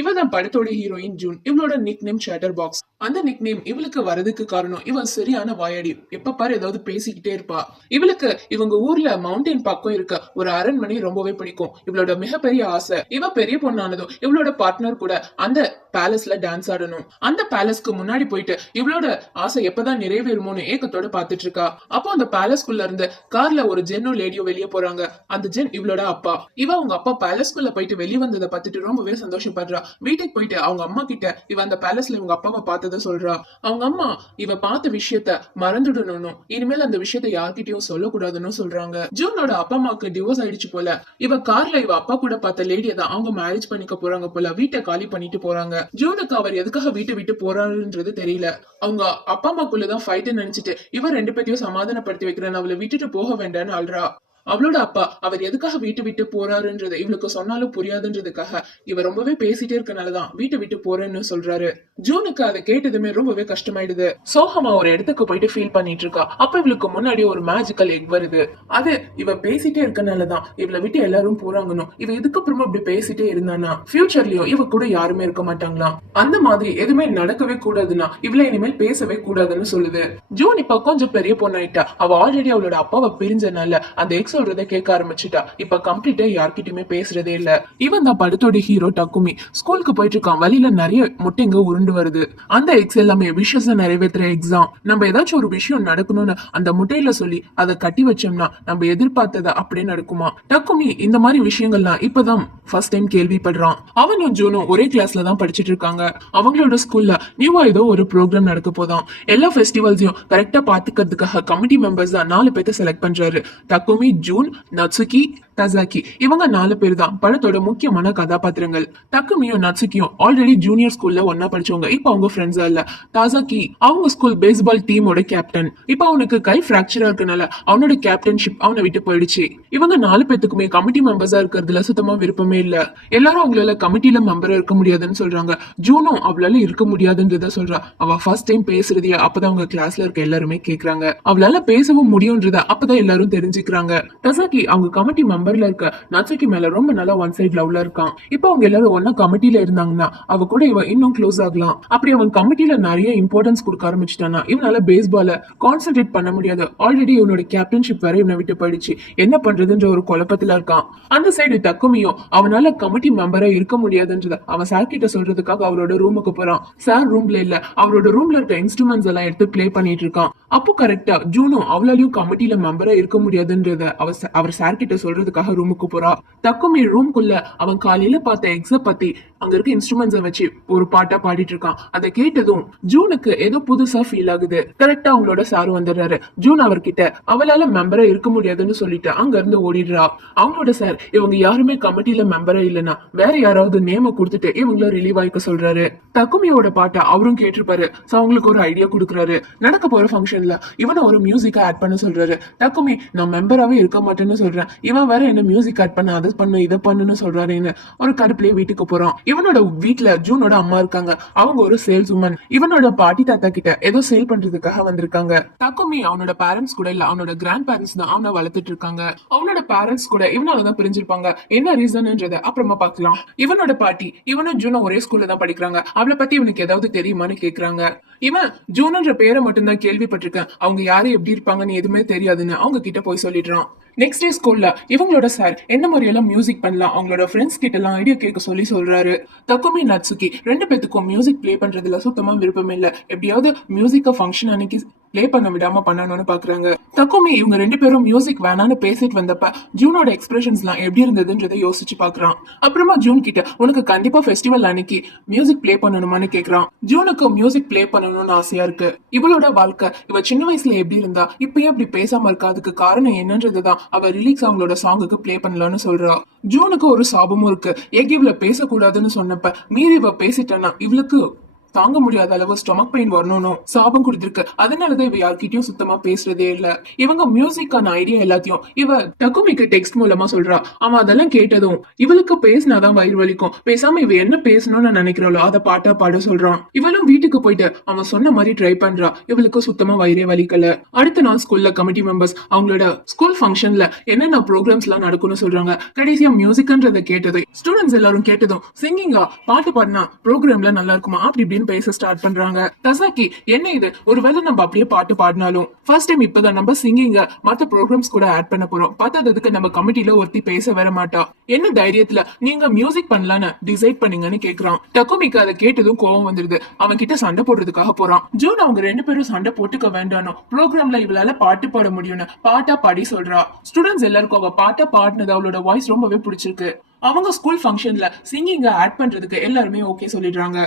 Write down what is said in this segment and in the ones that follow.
இவதான் படத்தோட heroine June. இவளோட நிக் நேம் சேட்டர் பாக்ஸ். அந்த நிக் நேம் இவளுக்கு வரதுக்கு காரணம் இவன் சரியான வாயாடி. எப்ப பாரு ஏதாவது பேசிக்கிட்டே இருப்பா. இவளுக்கு இவங்க ஊர்ல மவுண்டன் பக்கம் இருக்க ஒரு அரண்மனை ரொம்பவே பிடிக்கும். இவளோட மிகப்பெரிய ஆசை இவ பெரிய பொண்ணானதும் இவளோட பார்ட்னர் கூட அந்த பேலஸ்ல டான்ஸ் ஆடணும். அந்த பேலஸ்க்கு முன்னாடி போயிட்டு இவளோட ஆசை எப்பதான் நிறைவேறுமோன்னு ஏக்கத்தோட பாத்துட்டு இருக்கா. அப்போ அந்த பேலஸ்குள்ள இருந்து கார்ல ஒரு ஜென்னோ லேடியோ வெளியே போறாங்க. அந்த ஜென் இவளோட அப்பா. இவ அவங்க அப்பா பேலஸ்குள்ள போயிட்டு வெளியே வந்ததை பார்த்துட்டு ரொம்பவே சந்தோஷப்படுறா. வீட்டுக்கு போயிட்டு அவங்க அம்மா கிட்ட இவ அந்த பேலஸ்ல இவங்க அப்பாவை பார்த்ததை சொல்றா. அவங்க அம்மா இவ பார்த்த விஷயத்த மறந்துடணும், இனிமேல் அந்த விஷயத்த யார்கிட்டயும் சொல்லக்கூடாதுன்னு சொல்றாங்க. ஜூனோட அப்பா அம்மாக்கு டிவோர்ஸ் ஆயிடுச்சு போல. இவ கார்ல இவ அப்பா கூட பார்த்த லேடியை தான் அவங்க மேரேஜ் பண்ணிக்க போறாங்க போல. வீட்டை காலி பண்ணிட்டு போறாங்க. ஜூனுக்கு அவர் எதுக்காக வீட்டை விட்டு போறாருன்றது தெரியல. அவங்க அப்பா அம்மாக்குள்ளதான் ஃபைட் நினைச்சிட்டு இவ ரெண்டு பேத்தையும் சமாதானப்படுத்தி வைக்கிறேன், அவளை விட்டுட்டு போக வேண்டாம்னு அல்றா. அவளோட அப்பா அவர் எதுக்காக வீட்டு விட்டு போறாருன்றது இவளுக்கு சொன்னாலும் புரியாதுன்றதுக்காக இவ ரொம்பவே பேசிட்டே இருக்கனாலதான் வீட்டை விட்டு போறேன்னு சொல்றாரு. ஜூனுக்கு அதை கேட்டதுமே ரொம்பவே கஷ்டமாயிடுது. சோகமா ஒரு இடத்துக்கு போயிட்டு ஃபீல் பண்ணிட்டு இருக்கா. அப்ப இவளுக்கு முன்னாடி ஒரு மேஜிக்கல் எக் வருது. அது இவ பேசிட்டே இருக்கனாலதான் இவளை விட்டு எல்லாரும் போறாங்கன்னு. இவ இதுக்கப்புறமா இப்படி பேசிட்டே இருந்தானா ஃபியூச்சர்லயும் இவ கூட யாருமே இருக்க மாட்டாங்களாம். அந்த மாதிரி எதுவுமே நடக்கவே கூடாதுன்னா இவளை இனிமேல் பேசவே கூடாதுன்னு சொல்லுது. ஜூன் இப்ப கொஞ்சம் பெரிய பொண்ணாயிட்டா. அவ ஆல்ரெடி அவளோட அப்பாவை பிரிஞ்சனால அந்த எக்ஸ் சொல்றதை கேட்க ஆரம்பிச்சுட்டா. இப்ப கம்ப்ளீட்டா யார்கிட்டயுமே பேசுறதே இல்ல. இவன் தான் படத்தோட ஹீரோ டக்குமி. ஸ்கூலுக்கு போயிட்டு இருக்கான். வழியில நிறைய முட்டைங்க உருண்டு வருது. அந்த எக்ஸ் எல்லாமே விஷஸ் நிறைவேற்றுற எக்ஸாம். நம்ம ஏதாச்சும் ஒரு விஷயம் நடக்கணும்னு அந்த முட்டையில சொல்லி அதை கட்டி வச்சோம்னா நம்ம எதிர்பார்த்ததை அப்படியே நடக்குமா. டக்குமி இந்த மாதிரி விஷயங்கள்லாம் இப்பதான் ஃபர்ஸ்ட் டைம் கேள்விப்படுறான். அவனும் ஜூனும் ஒரே கிளாஸ்ல தான் படிச்சுட்டு இருக்காங்க. அவங்களோட ஸ்கூல்ல நியூவா ஏதோ ஒரு ப்ரோக்ராம் நடக்க போதான். எல்லா ஃபெஸ்டிவல்ஸையும் கரெக்டா பாத்துக்கிறதுக்காக கமிட்டி மெம்பர்ஸ் தான் 4 பேர்த்த செலக்ட் பண்றாரு. டக்குமி, ஜூன், நட்சுகி, தசாக்கி இவங்க 4 பேர் தான் படத்தோட முக்கியமான கதாபாத்திரங்கள். டக்குமியும் நட்சுகியும் ஆல்ரெடி ஜூனியர் ஸ்கூல்ல ஒன்னா படிச்சவங்க. இப்ப அவங்க ஃப்ரெண்ட்ஸா இல்ல. தாசாக்கி அவங்க ஸ்கூல் பேஸ்பால் டீமோட கேப்டன். இப்ப அவனுக்கு கை பிராக்சரா இருக்கனால அவனோட கேப்டன்ஷிப் அவனை விட்டு போயிடுச்சு. இவங்க 4 பேத்துக்குமே கமிட்டி மெம்பர்ஸா இருக்கிறதுல சுத்தமா விருப்பமே இல்ல. எல்லாரும் அவங்களால கமிட்டில மெம்பரா இருக்க முடியாதுன்னு சொல்றாங்க. ஜூனும் அவளால இருக்க முடியாதுன்றத சொல்றா. அவ ஃபர்ஸ்ட் டைம் பேசுறதையே அப்பதான் அவங்க கிளாஸ்ல இருக்க எல்லாருமே கேக்குறாங்க. அவளால பேசவும் முடியும்ன்றத அப்பதான் எல்லாரும் தெரிஞ்சுக்கிறாங்க. தசாக்கி அவங்க கமிட்டி மெம்பர்ல இருக்க நட்சுகி மேல ரொம்ப நல்லா ஒன் சைட் லவ்ல இருக்கான். இப்போ அவங்க எல்லாரும் ஒன்னா கமிட்டில இருந்தாங்கன்னா அவ கூட இவன் இன்னும் க்ளோஸ் ஆகலாம். அப்படி அவன் கமிட்டில நிறைய இம்பார்ட்டன்ஸ் கொடுக்க ஆரம்பிச்சிட்டானா இவனால பேஸ்பால கான்சென்ட்ரேட் பண்ண முடியாது. ஆல்ரெடி இவனோட கேப்டன்ஷிப் வரை இவனை விட்டு போயிடுச்சு. என்ன பண்றதுன்ற ஒரு குழப்பத்துல இருக்கான். அந்த சைடு டக்குமியும் அவனால கமிட்டி மெம்பரா இருக்க முடியாதுன்றத அவன் சார் கிட்ட சொல்றதுக்காக அவரோட ரூமுக்கு போறான். சார் ரூம்ல இல்ல, அவரோட ரூம்ல இருக்க இன்ஸ்ட்ருமெண்ட்ஸ் எல்லாம் எடுத்து பிளே பண்ணிட்டு இருக்கான். அப்போ கரெக்டா ஜூனும் அவளாலையும் கமிட்டில மெம்பரா இருக்க முடியாதுன்றத அவர் சார் கிட்ட சொல்றதுக்காக ரூமுக்கு போறா. தக்குமி ரூம்குள்ள அவன் காலையில பார்த்த எக்ஸ பத்தி அங்க இருக்க இன்ஸ்ட்ருமெண்ட்ஸை வச்சு ஒரு பாட்டா பாடிட்டு இருக்கான். அதை கேட்டதும் ஜூனுக்கு ஏதோ புதுசா ஃபீல் ஆகுது. கரெக்டா அவங்களோட சார் வந்துடுறாரு. ஜூன் அவர்கிட்ட அவளால மெம்பரா இருக்க முடியாதுன்னு சொல்லிட்டு அங்க இருந்து ஓடிடுறா. அவங்களோட சார் இவங்க யாருமே கமிட்டில மெம்பரா இல்லைன்னா வேற யாராவது நேம கொடுத்துட்டு இவங்கள ரிலீவ் ஆயிக்க சொல்றாரு. தக்குமியோட பாட்டை அவரும் கேட்டிருப்பாரு. அவங்களுக்கு ஒரு ஐடியா கொடுக்குறாரு. நடக்க போற ஃபங்க்ஷன்ல இவனை ஒரு மியூசிக்கா ஆட் பண்ண சொல்றாரு. தக்குமி நான் மெம்பராவே இருக்க மாட்டேன்னு சொல்றேன், இவன் வேற என்ன மியூசிக் ஆட் பண்ண அதை பண்ணு இதை பண்ணுன்னு சொல்றாருன்னு ஒரு கடுப்புலயே வீட்டுக்கு போறான். இவனோட வீட்டுல ஜூனோட அம்மா இருக்காங்க. அவங்க ஒரு சேல்ஸ் உமன். இவனோட பாட்டி தாத்தா கிட்ட ஏதோ சேல் பண்றதுக்காக வந்திருக்காங்க. தக்குமி அவனோட பேரண்ட்ஸ் கூட இல்ல, அவனோட கிராண்ட் பேரண்ட்ஸ் தான் அவனை வளர்த்துட்டு இருக்காங்க. அவனோட பேரண்ட்ஸ் கூட இவனாலதான் பிரிஞ்சிருப்பாங்க. என்ன ரீசன்ன்றத அப்புறமா பாக்கலாம். இவனோட பாட்டி இவனும் ஜூனும் ஒரே ஸ்கூல்ல தான் படிக்கிறாங்க. அவளை பத்தி இவனுக்கு ஏதாவது தெரியுமான்னு கேக்குறாங்க. இவன் ஜூனுன்ற பேரை மட்டும்தான் கேள்விப்பட்டிருக்கேன், அவங்க யாரு எப்படி இருப்பாங்கன்னு எதுவுமே தெரியாதுன்னு அவங்க கிட்ட போய் சொல்லிடுறான். நெக்ஸ்ட் டே ஸ்கூல்ல இவங்களோட சார் என்ன மாதிரியெல்லாம் மியூசிக் பண்ணலாம் அவங்களோட ஃப்ரெண்ட்ஸ் கிட்ட எல்லாம் ஐடியா கேட்க சொல்றாரு. தக்குமி நட்சுகி 2 பேத்துக்கும் மியூசிக் பிளே பண்றதுல சுத்தமா விருப்பம் இல்ல. எப்படியாவது மியூசிக்க ஃபங்க்ஷன் அன்னைக்கு பிளே பண்ண விடாம பண்ணணும்னு பாக்குறாங்க. தக்குமி இவங்க 2 பேரும் மியூசிக் வேணான்னு பேசிட்டு வந்தப்ப ஜூனோட எக்ஸ்பிரஷன்ஸ் எல்லாம் எப்படி இருந்ததுன்றதை யோசிச்சு பாக்குறான். அப்புறமா ஜூன் கிட்ட உனக்கு கண்டிப்பா ஃபெஸ்டிவல் அன்னைக்கு மியூசிக் பிளே பண்ணணுமான்னு கேக்குறான். ஜூனுக்கு மியூசிக் பிளே பண்ணணும்னு ஆசையா இருக்கு. இவளோட வாழ்க்கை இவ சின்ன வயசுல எப்படி இருந்தா இப்பயே அப்படி பேசாம இருக்கா, அதுக்கு காரணம் என்னன்றதுதான் அவ ரிலீக்ஸ் அவங்களோட சாங்குக்கு பிளே பண்ணலாம்னு சொல்றா. ஜூனுக்கு ஒரு சாபமும் இருக்கு. இவள பேசக்கூடாதுன்னு சொன்னப்ப மீறி இவ பேசிட்டனா இவளுக்கு தாங்க முடியாத அளவு ஸ்டொமக் பெயின் வரணும்னு சாபம் கொடுத்திருக்கு. அதனாலதான் இவ யார்கிட்டயும் சுத்தமா பேசுறதே இல்ல. இவங்க மியூசிக்கான ஐடியா எல்லாத்தையும் இவ டக்குமிக்கு டெக்ஸ்ட் மூலமா சொல்றா. அவன் அதெல்லாம் கேட்டதும் இவளுக்கு பேசினாதான் வயிறு வலிக்கும், பேசாம இவ என்ன பேசணும்னு நினைக்கிறாளோ அதை பாட்டா பாட சொல்றான். இவளும் வீட்டுக்கு போயிட்டு அவன் சொன்ன மாதிரி ட்ரை பண்றா. இவளுக்கு சுத்தமா வயிறே வலிக்கல. அடுத்த நாள் ஸ்கூல்ல கமிட்டி மெம்பர்ஸ் அவங்களோட ஸ்கூல் ஃபங்க்ஷன்ல என்னென்ன ப்ரோக்ராம்ஸ் எல்லாம் நடக்கும்னு சொல்றாங்க. கடைசியா மியூசிக்ன்றத கேட்டது ஸ்டூடெண்ட்ஸ் எல்லாரும் கேட்டதும் சிங்கிங்கா பாட்டு பாடினா ப்ரோக்ராம்ல நல்லா இருக்குமா அப்படி இப்படின்னு பேச ஸ்டார்ட் பண்றாங்க. தசாக்கி என்ன இது, ஒருவேளை நம்ம அப்படியே பாட்டு பாடினாலும் ஃபர்ஸ்ட் டைம் இப்பதான் நம்ம சிங்கிங்க மத்த ப்ரோக்ராம்ஸ் கூட ஆட் பண்ண போறோம். பார்த்ததுக்கு நம்ம கமிட்டில ஒருத்தி பேச வர மாட்டா, என்ன தைரியத்துல நீங்க மியூசிக் பண்ணலான்னு டிசைட் பண்ணீங்கன்னு கேக்குறான். டக்குமிக்கு அதை கேட்டதும் கோவம் வந்துருது. அவன் கிட்ட சண்டை போடுறதுக்காக போறான். ஜூன் அவங்க 2 பேரும் சண்டை போட்டுக்க வேண்டானோ ப்ரோக்ராம்ல இவளால பாட்டு பாட முடியும்னு பாட்டா பாடி சொல்றா. ஸ்டூடெண்ட்ஸ் எல்லாருக்கும் அவ பாட்டா பாடினது அவளோட வாய்ஸ் ரொம்பவே பிடிச்சிருக்கு. அவங்க ஸ்கூல் ஃபங்க்ஷன்ல சிங்கிங்க ஆட் பண்றதுக்கு எல்லாருமே ஓகே சொல்லிடுறாங்க.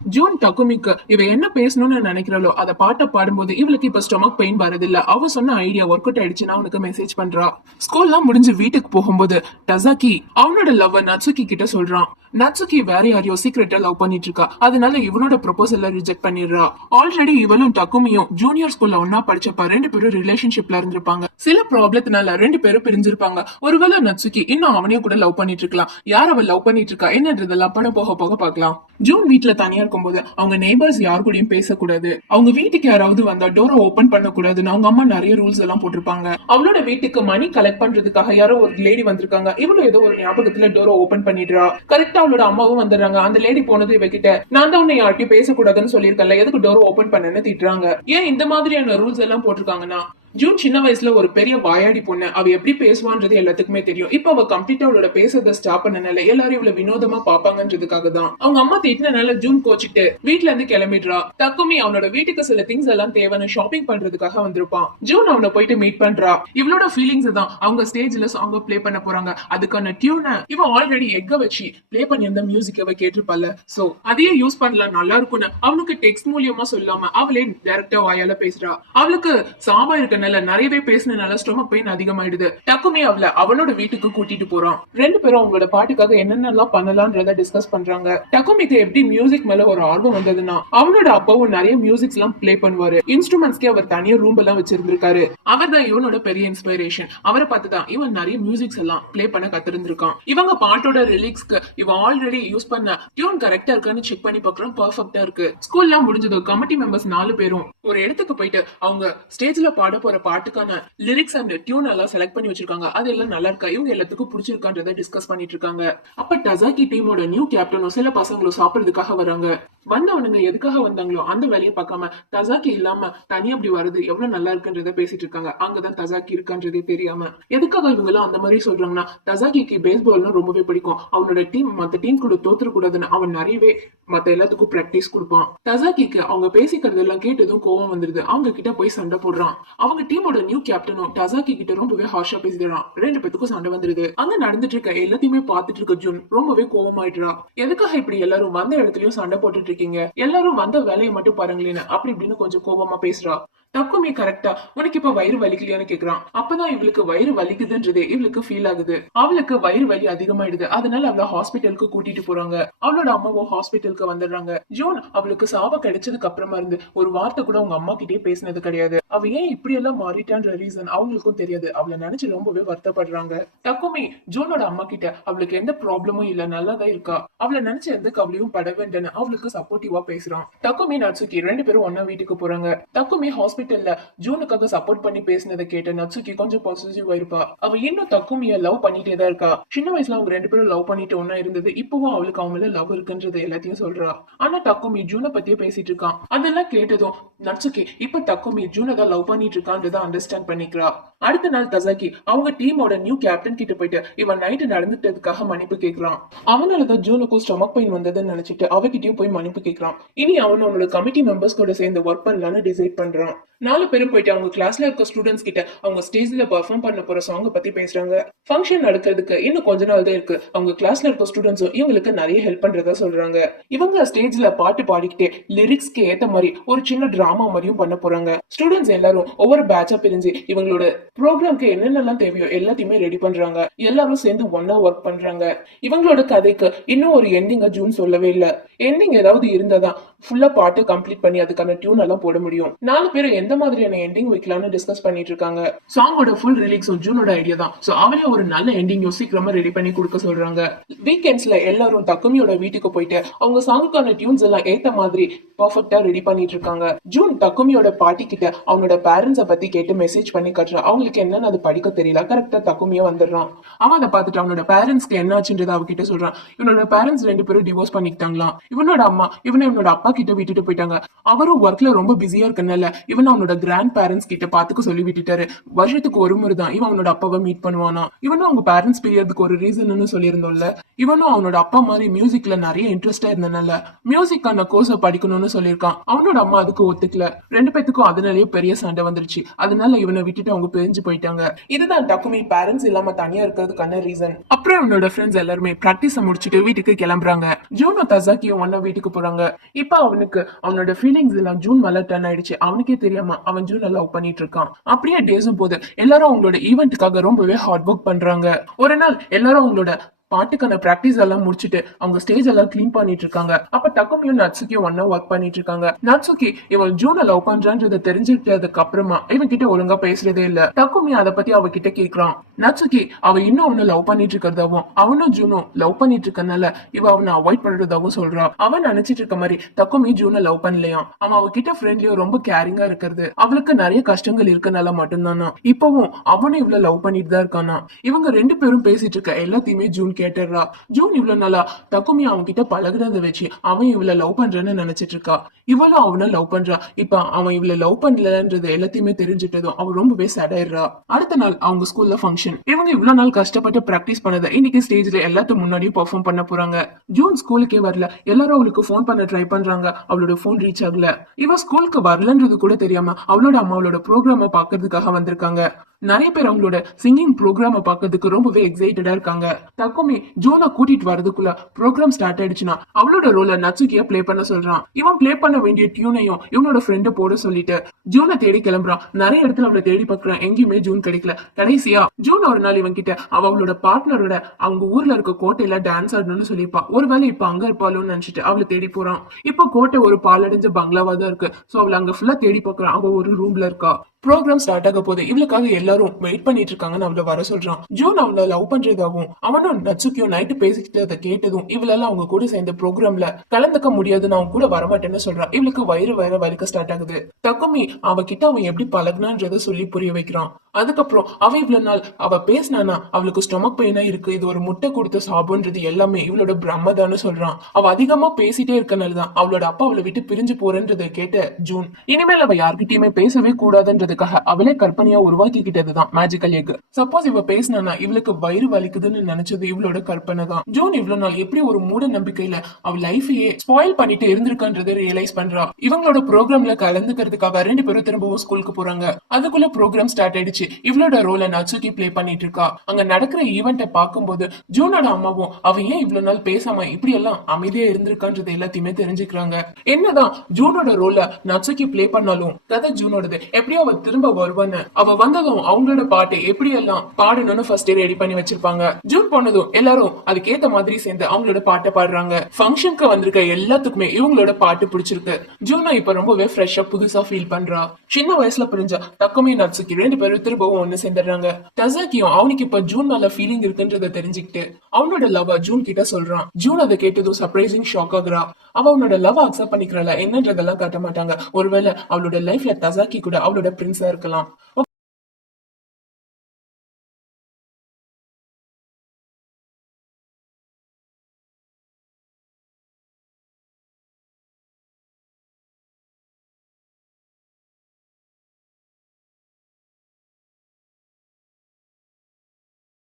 ஜூன் டக்குமிக்கு இவ என்ன பேசணும்னு நினைக்கிறாளோ அத பாட்ட பாடும்போது இவளுக்கு இப்ப ஸ்டொமக் பெயின் வரதில்ல. அவ சொன்ன ஐடியா ஒர்க் அவுட் ஆயிடுச்சுன்னா அவனுக்கு மெசேஜ் பண்றா. ஸ்கூல்லாம் முடிஞ்சு வீட்டுக்கு போகும்போது டசாக்கி அவனோட லவ் நட்சுகி கிட்ட சொல்றான். நட்சுகி வேற யாரையோ சீக்கிரட்டா லவ் பண்ணிட்டு இருக்கா. அதனால இவனோட ப்ரொபோசல்ல ரிஜெக்ட் பண்ணிடுறா. ஆல்ரெடி இவளும் டக்குமியும் ஜூனியர் ஸ்கூல்ல ஒன்னா படிச்சப்ப 2 பேரும் ரிலேஷன்ஷிப்ல இருந்திருப்பாங்க. சில ப்ராப்ளத்தினால 2 பேரும் பிரிஞ்சிருப்பாங்க. ஒருவேளை நட்சுகி இன்னும் அவனையும் கூட லவ் பண்ணிட்டு இருக்கலாம். யார் அவ லவ் பண்ணிட்டு இருக்கா என்னன்றதெல்லாம் படம் போக போக பார்க்கலாம். ஜூன் வீட்டுல தனியா இருக்கும்போது அவங்க நெய்பர்ஸ் யார் கூடயும் பேசக்கூடாது, அவங்க வீட்டுக்கு யாராவது வந்தா டோரை ஓபன் பண்ணக்கூடாதுன்னு அவங்க அம்மா நிறைய ரூல்ஸ் எல்லாம் போட்டிருப்பாங்க. அவளோட வீட்டுக்கு மணி கலெக்ட் பண்றதுக்காக யாரோ ஒரு லேடி வந்திருக்காங்க. இவளும் ஏதோ ஒரு ஞாபகத்துல டோரை ஓபன் பண்ணிடுறா. கரெக்டா அவளோட அம்மாவும் வந்துடுறாங்க. அந்த லேடி போனது இவகிட்ட நான் தான் உன்னை யார்ட்டையும் பேசக்கூடாதுன்னு சொல்லியிருக்கல, எதுக்கு டோரை ஓபன் பண்ணன்னு திட்டுறாங்க. ஏன் இந்த மாதிரியான ரூல்ஸ் எல்லாம் போட்டிருக்காங்கன்னா ஜூன் சின்ன வயசுல ஒரு பெரிய வாயாடி பொண்ணு, அவ எப்படி பேசுவான்றது எல்லாத்துக்குமே தெரியும். இப்ப அவ கம்ப்ளீட்டா அவளோட பேசுறத ஸ்டாப் பண்ணனால எல்லாரும் இவ்வளவு வினோதமா பாப்பாங்கன்றதுக்காக தான். அவங்க அம்மா திட்டினால ஜூன் கோச்சிட்டு வீட்டுல இருந்து கிளம்பிடுறா. தக்குமி அவனோட வீட்டுக்கு சில திங்ஸ் எல்லாம் தேவைன்னு ஷாப்பிங் பண்றதுக்காக வந்திருப்பான். ஜூன் அவனை போயிட்டு மீட் பண்றா. இவளோட ஃபீலிங்ஸ் தான் அவங்க ஸ்டேஜ்ல சாங் பிளே பண்ண போறாங்க. அதுக்கான டியூனை இவன் ஆல்ரெடி எக்க வச்சு பிளே பண்ணியிருந்த மியூசிக் அவ கேட்டிருப்பால, சோ அதையே யூஸ் பண்ணலாம் நல்லா இருக்கும்னு அவனுக்கு டெக்ஸ்ட் மூலியமா சொல்லாம அவளே டைரக்டா வாயால பேசுறா. அவளுக்கு சாபம் இருக்க நிறையவே பேசினால ஸ்டொமக் பெயின் அதிகமாயிடுது. டக்குமே அவனோட வீட்டுக்கு கூட்டிட்டு போறான். 2 பேரும் அவங்களோட பாட்டுக்காக என்னென்னலாம் பண்ணலாம்ன்றத டிஸ்கஸ் பண்றாங்க. டக்குமிக்கு எப்படி மியூசிக் மேல ஒரு ஆர்வம் வந்ததுன்னா அவனோட அப்பாவும் நிறைய மியூசிக்ஸ் எல்லாம் பிளே பண்ணுவாரு. இன்ஸ்ட்ருமெண்ட்ஸ்க்கே அவர் தனியா ரூம் எல்லாம் வச்சிருந்திருக்காரு. அவர் தான் இவனோட பெரிய இன்ஸ்பிரேஷன். அவரை பார்த்துதான் இவன் நிறைய மியூசிக்ஸ் எல்லாம் பிளே பண்ண கத்திருந்திருக்கான். இவங்க பாட்டோட ரிலிக்ஸ்க்கு இவன் ஆல்ரெடி யூஸ் பண்ண டியூன் கரெக்டா இருக்கான்னு செக் பண்ணி பாக்குறான். பர்ஃபெக்ட்டா இருக்கு. ஸ்கூல்லாம் முடிஞ்சது கமிட்டி மெம்பர்ஸ் 4 பேரும் ஒரு இடத்துக்கு போயிட்டு அவங்க ஸ்டேஜ்ல பாட போற பாட்டுக்கான லிரிக்ஸ் அண்ட் டியூன் எல்லாம் செலக்ட் பண்ணி வச்சிருக்காங்க. அது எல்லாம் நல்லா இருக்கா, இவங்க எல்லாத்துக்கும் பிடிச்சிருக்கான்றத டிஸ்கஸ் பண்ணிட்டு இருக்காங்க. அப்ப டசாக்கி டீமோட நியூ கேப்டனும் சில பசங்களும் சாப்பிடுறதுக்காக வராங்க. வந்தவனுங்க எதுக்காக வந்தாங்களோ அந்த வேலையை பார்க்காம டசாக்கி இல்லாம தனியா அப்படி வருது எவ்வளவு நல்லா இருக்குன்றத பேசிட்டு இருக்காங்க. அங்கதான் டசாக்கி இருக்கான்றதே தெரியாம எதுக்காக இவங்க எல்லாம் அந்த மாதிரி சொல்றாங்கன்னா டசாக்கிக்கு பேஸ்பால்னா ரொம்பவே பிடிக்கும். அவனோட டீம் மத்த டீம் கூட தோத்துற கூடாதுன்னு அவன் நிறையவே மத்த எல்லாத்துக்கும் பிராக்டிஸ் கொடுப்பான். டசாக்கிக்கு அவங்க பேசிக்கிறது எல்லாம் கேட்டதும் கோவம் வந்துருது. அவங்க கிட்ட போய் சண்டை போடுறான். அவங்க டீமோட நியூ கேப்டனும் டசாக்கி கிட்ட ரொம்பவே ஹார்ஷா பேசிடுறான். 2 பேத்துக்கும் சண்டை வந்துருது. அங்க நடந்துட்டு இருக்க எல்லாத்தையுமே பாத்துட்டு இருக்க ஜூன் ரொம்பவே கோவமாயிடுறா. எதுக்காக இப்படி எல்லாரும் வந்த இடத்துலயும் சண்டை போட்டுட்டு இருக்கீங்க, எல்லாரும் வந்த வேலையை மட்டும் பாருங்களேன்னு அப்படி இப்படின்னு கொஞ்சம் கோபமா பேசுறா. டக்குமே கரெக்டா உனக்கு இப்ப வயிறு வலிக்கலையான்னு கேக்குறான். அப்பதான் இவளுக்கு வயிறு வலிக்குதுன்றதே இவளுக்கு ஃபீல் ஆகுது. அவளுக்கு வயிறு வலி அதிகமாயிடுது. அதனால அவளை ஹாஸ்பிட்டலுக்கு கூட்டிட்டு போறாங்க. அவளோட அம்மாவும் ஹாஸ்பிட்டலுக்கு வந்துடுறாங்க. ஜூன் அவளுக்கு சாபம் கிடைச்சதுக்கு அப்புறமா இருந்து ஒரு வார்த்தை கூட அவங்க அம்மா கிட்டே பேசினது கிடையாது. அவ ஏன் இப்படி எல்லாம் மாறிட்டான்ற ரீசன் அவங்களுக்கும் தெரியாது. அவளை நினைச்சு ரொம்பவே வருத்தப்படுறாங்க. டக்குமே ஜூனோட அம்மா கிட்ட அவளுக்கு எந்த ப்ராப்ளமும் இல்ல, நல்லாதான் இருக்கா, அவளை நினைச்சு எந்த கவலையும் பட வேண்டான்னு அவளுக்கு சப்போர்ட்டிவா பேசுறான். டக்குமே நட்சுகி 2 பேரும் ஒன்னா வீட்டுக்கு போறாங்க. டக்குமே ஹாஸ்பிட்டல்ல ஜூனுக்காக சப்போர்ட் பண்ணி பேசினதை கேட்ட நட்சுகி கொஞ்சம் பாசிட்டிவா இருப்பா. அவ இன்னும் தக்குமிய லவ் பண்ணிட்டே தான் இருக்கா. சின்ன வயசுல அவங்க 2 பேரும் லவ் பண்ணிட்டு ஒன்னா இருந்தது. இப்பவும் அவளுக்கு அவங்க மேல லவ் இருக்குன்றது எல்லாத்தையும் சொல்றா. ஆனா டக்குமி ஜூனை பத்தியே பேசிட்டு இருக்கான். அதெல்லாம் கேட்டதும் நட்சுகி இப்ப டக்குமி ஜூனை தான் லவ் பண்ணிட்டு இருக்கான்றத அண்டர்ஸ்டாண்ட் பண்ணிக்கிறா. அடுத்த நாள் தசாக்கி அவங்க டீமோட நியூ கேப்டன் கிட்ட போயிட்டு இவன் நைட்டு நடந்துட்டதுக்காக மன்னிப்பு கேட்கிறான். அவனாலதான் ஜூனுக்கும் ஸ்டொமக் பெயின் வந்ததுன்னு நினைச்சிட்டு அவகிட்டயும் போய் மன்னிப்பு கேட்கிறான். இனி அவனோட கமிட்டி மெம்பர்ஸ் கூட சேர்ந்து ஒர்க் பண்ணலான்னு டிசைட் பண்றான். 4 பேரும் போயிட்டு அவங்க கிளாஸ்ல இருக்க ஸ்டூடெண்ட்ஸ் கிட்ட அவங்க ஸ்டேஜ்ல பெர்ஃபார்ம் பண்ண போற சாங் பத்தி பேசுறாங்க. ஃபங்க்ஷன் நடக்கிறதுக்கு இன்னும் கொஞ்ச நாள் தான் இருக்கு. அவங்க கிளாஸ்ல இருக்க ஸ்டூடெண்ட்ஸும் இவங்களுக்கு நிறைய ஹெல்ப் பண்றதா சொல்றாங்க. இவங்க ஸ்டேஜ்ல பாட்டு பாடிக்கிட்டே லிரிக்ஸ்க்கு ஏத்த மாதிரி ஒரு சின்ன டிராமா மாதிரியும் பண்ண போறாங்க. ஸ்டூடெண்ட்ஸ் எல்லாரும் ஒவ்வொரு பேட்சா பிரிஞ்சு இவங்களோட ப்ரோக்ராம்க்கு என்னென்னலாம் தேவையோ எல்லாத்தையுமே ரெடி பண்றாங்க. எல்லாரும் சேர்ந்து ஒன்னா ஒர்க் பண்றாங்க. இவங்களோட கதைக்கு இன்னும் ஒரு எண்டிங்க ஜூன் சொல்லவே இல்ல. எண்டிங் ஏதாவது இருந்தாதான் ஃபுல்லா பாட்டு கம்ப்ளீட் பண்ணி அதுக்கான டியூன் எல்லாம் போட முடியும். 4 பேரும் எந்த மாதிரியான எண்டிங் வைக்கலாம்னு டிஸ்கஸ் பண்ணிட்டு இருக்காங்க. சாங்கோட ஃபுல் ரிலீக்ஸும் ஜூனோட ஐடியா தான். சோ அவளே ஒரு நல்ல எண்டிங் சீக்கிரமா ரெடி பண்ணி கொடுக்க சொல்றாங்க. வீக்கெண்ட்ஸ்ல எல்லாரும் தக்குமியோட வீட்டுக்கு போயிட்டு அவங்க சாங்குக்கான டியூன்ஸ் எல்லாம் ஏத்த மாதிரி பர்ஃபெக்ட்டா ரெடி பண்ணிட்டு இருக்காங்க. ஜூன் தக்குமியோட பாட்டி கிட்ட அவனோட பேரண்ட்ஸ பத்தி கேட்டு மெசேஜ் பண்ணி கட்டுறான். அவங்களுக்கு என்னன்னு அது படிக்க தெரியல. கரெக்டா தக்குமியா வந்துடுறான். அவன் அதை பார்த்துட்டு அவனோட பேரண்ட்ஸ்க்கு என்ன ஆச்சுன்றதை அவகிட்ட சொல்றான். இவனோட பேரண்ட்ஸ் 2 பேரும் டிவோர்ஸ் பண்ணிக்கிட்டாங்களாம். இவனோட அம்மா இவனோட அப்பா கிட்ட விட்டுட்டு போயிட்டாங்க. அவரும் ஒர்க்ல ரொம்ப பிஸியா இருக்கனால இவன் அவனோட கிராண்ட் பேரண்ட்ஸ் கிட்ட பாத்துக்க சொல்லி விட்டுட்டாரு. வருஷத்துக்கு ஒரு முறை தான் இவன் அவனோட அப்பாவை மீட் பண்ணுவானா. இவனும் அவங்க பேரண்ட்ஸ் பிரியறதுக்கு ஒரு ரீசன் சொல்லியிருந்தோம்ல. இவனும் அவனோட அப்பா மாதிரி மியூசிக்ல நிறைய இன்ட்ரெஸ்டா இருந்தனால மியூசிக்கான கோர்ஸை படிக்கணும்னு சொல்லியிருக்கான். அவனோட அம்மா அதுக்கு ஒத்துக்கல. 2 பேத்துக்கும் அதனாலேயே பெரிய சண்டை வந்துருச்சு. அதனால இவனை விட்டுட்டு அவங்க பிரிஞ்சு போயிட்டாங்க. இதுதான் டக்குமி பேரண்ட்ஸ் இல்லாம தனியா இருக்கிறதுக்கான ரீசன். அப்புறம் அவனோட ஃப்ரெண்ட்ஸ் எல்லாருமே பிராக்டிஸ் முடிச்சுட்டு வீட்டுக்கு கிளம்புறாங்க. ஜூனும் தசாக்கியும் ஒன்னா வீட்டுக்கு போறாங்க. இப்ப அவனுக்கு அவனோட ஃபீலிங்ஸ் எல்லாம் ஜூன் மேல டர்ன் ஆயிடுச்சு. அவனுக்கே தெரியாம அவன் ஜூன் லவ் பண்ணிட்டு இருக்கான். அப்படியே டேஸும் போது எல்லாரும் அவங்களோட ஈவெண்ட்டுக்காக ரொம்பவே ஹார்ட் ஒர்க் பண்றாங்க. ஒரு நாள் எல்லாரும் அவங்களோட பாட்டுக்கான பிராக்டிஸ் எல்லாம் முடிச்சுட்டு அவங்க ஸ்டேஜ் எல்லாம் கிளீன் பண்ணிட்டு இருக்காங்க. அப்ப டக்குமியும் நட்சுக்கியும் ஒன்னா ஒர்க் பண்ணிட்டு இருக்காங்க. நட்சுக்கி இவன் ஜூனை லவ் பண்றான்றத தெரிஞ்சுக்கிட்டதுக்கு அப்புறமா இவன் கிட்ட ஒழுங்கா பேசுறதே இல்ல. டக்குமி அதை பத்தி அவகிட்ட கேக்குறான். நட்சுக்கி அவ இன்னும் அவனை லவ் பண்ணிட்டு இருக்கிறதாவும் அவனும் ஜூனும் லவ் பண்ணிட்டு இருக்கனால இவ அவனை அவாய்ட் பண்றதாவும் சொல்றான். அவன் நினைச்சிட்டு இருக்க மாதிரி டக்குமி ஜூனை லவ் பண்ணலையாம். அவன் அவகிட்ட ஃப்ரெண்ட்லியும் ரொம்ப கேரிங்கா இருக்கிறது அவளுக்கு நிறைய கஷ்டங்கள் இருக்கனால மட்டும்தானா. இப்பவும் அவனும் இவ்வளவு லவ் பண்ணிட்டு தான் இருக்கானா. இவங்க 2 பேரும் பேசிட்டு இருக்க எல்லாத்தையுமே ஜூன் கேட்டுறா. ஜூன் இவ்வளவு நாளா தக்குமி அவன் கிட்ட பழகுறத வச்சு அவன் இவ்வளவு லவ் பண்றேன்னு நினைச்சிட்டு இருக்கா. இவளும் அவனை லவ் பண்றா. இப்ப அவன் இவ்வளவு லவ் பண்ணலன்றது எல்லாத்தையுமே தெரிஞ்சுட்டதும் அவன் ரொம்பவே சேட் ஆயிடுறா. அடுத்த நாள் அவங்க ஸ்கூல்ல ஃபங்க்ஷன். இவங்க இவ்வளவு நாள் கஷ்டப்பட்டு பிராக்டிஸ் பண்ணதை இன்னைக்கு ஸ்டேஜ்ல எல்லாத்துக்கு முன்னாடியும் பெர்ஃபார்ம் பண்ண போறாங்க. ஜூன் ஸ்கூலுக்கே வரல. எல்லாரும் அவளுக்கு போன் பண்ண ட்ரை பண்றாங்க. அவளோட போன் ரீச் ஆகல. இவ ஸ்கூலுக்கு வரலன்றது கூட தெரியாம அவளோட அம்மா அவளோட ப்ரோக்ராம பாக்குறதுக்காக வந்திருக்காங்க. நிறைய பேர் அவங்களோட சிங்கிங் ப்ரோக்ராம பாக்கிறதுக்கு ரொம்பவே எக்ஸைட்டடா இருக்காங்க. தக்குமி ஜூனை கூட்டிட்டு வரதுக்குள்ள ப்ரோக்ராம் ஸ்டார்ட் ஆயிடுச்சுன்னா அவளோட ரோல நட்சுக்கிய பிளே பண்ண சொல்றான். இவன் பிளே பண்ண வேண்டிய டியூனையும் இவனோட ஃப்ரெண்ட போட சொல்லிட்டு ஜூனை தேடி கிளம்புறான். நிறைய இடத்துல அவளை தேடி பாக்குறான். எங்கேயுமே ஜூன் கிடைக்கல. கடைசியா ஜூன் ஒரு நாள் இவன் கிட்ட அவளோட பார்ட்னரோட அவங்க ஊர்ல இருக்க கோட்டையில டான்ஸ் ஆடணும்னு சொல்லியிருப்பா. ஒருவேளை இப்ப அங்க இருப்பாளுன்னு நினைச்சிட்டு அவளை தேடி போறான். இப்ப கோட்டை ஒரு பாலடைஞ்ச பங்களாவா தான் இருக்கு. சோ அவளை அங்க ஃபுல்லா தேடி பாக்குறான். அவ ஒரு ரூம்ல இருக்கா. ப்ரோக்ராம் ஸ்டார்ட் ஆக போது இவளுக்காக எல்லாரும் வெயிட் பண்ணிட்டு இருக்காங்கன்னு அவளை வர சொல்றான். ஜூன் அவளை லவ் பண்றதாவும் அவனும் நட்சுக்கியும் நைட்டு பேசிக்கிட்டு அதை கேட்டதும் இவளால அவங்க கூட சேர்ந்த ப்ரோக்ராம்ல கலந்துக்க முடியாதுன்னு அவன் கூட வரமாட்டேன்னு சொல்றான். இவளுக்கு வயிறு வலிக்க ஸ்டார்ட் ஆகுது. தக்குமி அவகிட்ட அவன் எப்படி பழகுனான்றத சொல்லி புரிய வைக்கிறான். அதுக்கப்புறம் அவ இவ்வளவு நாள் அவ பேசினானா அவளுக்கு ஸ்டொமக் பெயினா இருக்கு, இது ஒரு முட்டை கொடுத்த சாபம்ன்றது எல்லாமே இவளோட பிரம்மதான்னு சொல்றான். அவ அதிகமா பேசிட்டே இருக்கனாலதான் அவளோட அப்பா அவளை விட்டு பிரிஞ்சு போறேன்றதை கேட்ட ஜூன் இனிமேல் அவ யார்கிட்டயுமே பேசவே கூடாதுன்றது அவளே கற்பனையா உருவாக்கிக்கிட்டதுதான் மேஜிக்கல் எக். சப்போஸ் இவ பேசினா இவளுக்கு வயிறு வலிக்குதுன்னு நினைச்சது இவளோட கற்பனை தான். ஜூன் இவ்வளவு நாள் எப்படி ஒரு மூட நம்பிக்கையில அவ லைஃபையே ஸ்பாயில் பண்ணிட்டு இருந்திருக்கான்றதை ரியலைஸ் பண்றா. இவங்களோட ப்ரோக்ராம்ல கலந்துக்கிறதுக்காக 2 பேரும் திரும்பவும் ஸ்கூலுக்கு போறாங்க. அதுக்குள்ள ப்ரோக்ராம் ஸ்டார்ட் ஆயிடுச்சு. இவளோட ரோல நட்சுக்கி பிளே பண்ணிட்டு இருக்கா. அங்க நடக்கிற ஈவெண்ட்டை பார்க்கும்போது ஜூனோட அம்மாவும் அவ ஏன் இவ்வளவு நாள் பேசாம இப்படி எல்லாம் அமைதியா இருந்திருக்கான்றது எல்லாத்தையுமே தெரிஞ்சுக்கிறாங்க. என்னதான் ஜூனோட ரோல நட்சுக்கி பிளே பண்ணாலும் கதை ஜூனோடது. எப்படியோ அவ திரும்ப வருவான்னு அவ வந்ததும் அவங்களோட பாட்டை எப்படி எல்லாம் பாடணும்னு ஃபர்ஸ்ட் ரெடி பண்ணி வச்சிருப்பாங்க. ஜூன் போனதும் எல்லாரும் அதுக்கேத்த மாதிரி சேர்ந்து அவங்களோட பாட்டை பாடுறாங்க. ஃபங்க்ஷனுக்கு வந்திருக்க எல்லாத்துக்குமே இவங்களோட பாட்டு பிடிச்சிருக்கு. ஜூனா இப்ப ரொம்பவே ஃப்ரெஷ்ஷா புதுசா ஃபீல் பண்றா. சின்ன வயசுல புரிஞ்ச தக்குமி நட்சுக்கி 2 பேரும் திரும்பவும் ஒண்ணு சேர்ந்துடுறாங்க. தசாக்கியும் அவனுக்கு இப்ப ஜூன் மேல ஃபீலிங் இருக்குன்றத தெரிஞ்சுக்கிட்டு அவனோட லவ் ஜூன் கிட்ட சொல்றான். ஜூன் அதை கேட்டதும் சர்ப்ரைசிங் ஷாக் ஆகுறா. அவனோட லவ் அக்செப்ட் பண்ணிக்கிறாளா என்னன்றதெல்லாம் காட்ட மாட்டாங்க. ஒருவேளை அவளோட லைஃப்ல தசாக்கி கூட அவளோட பிரின்ஸா இருக்கலாம்.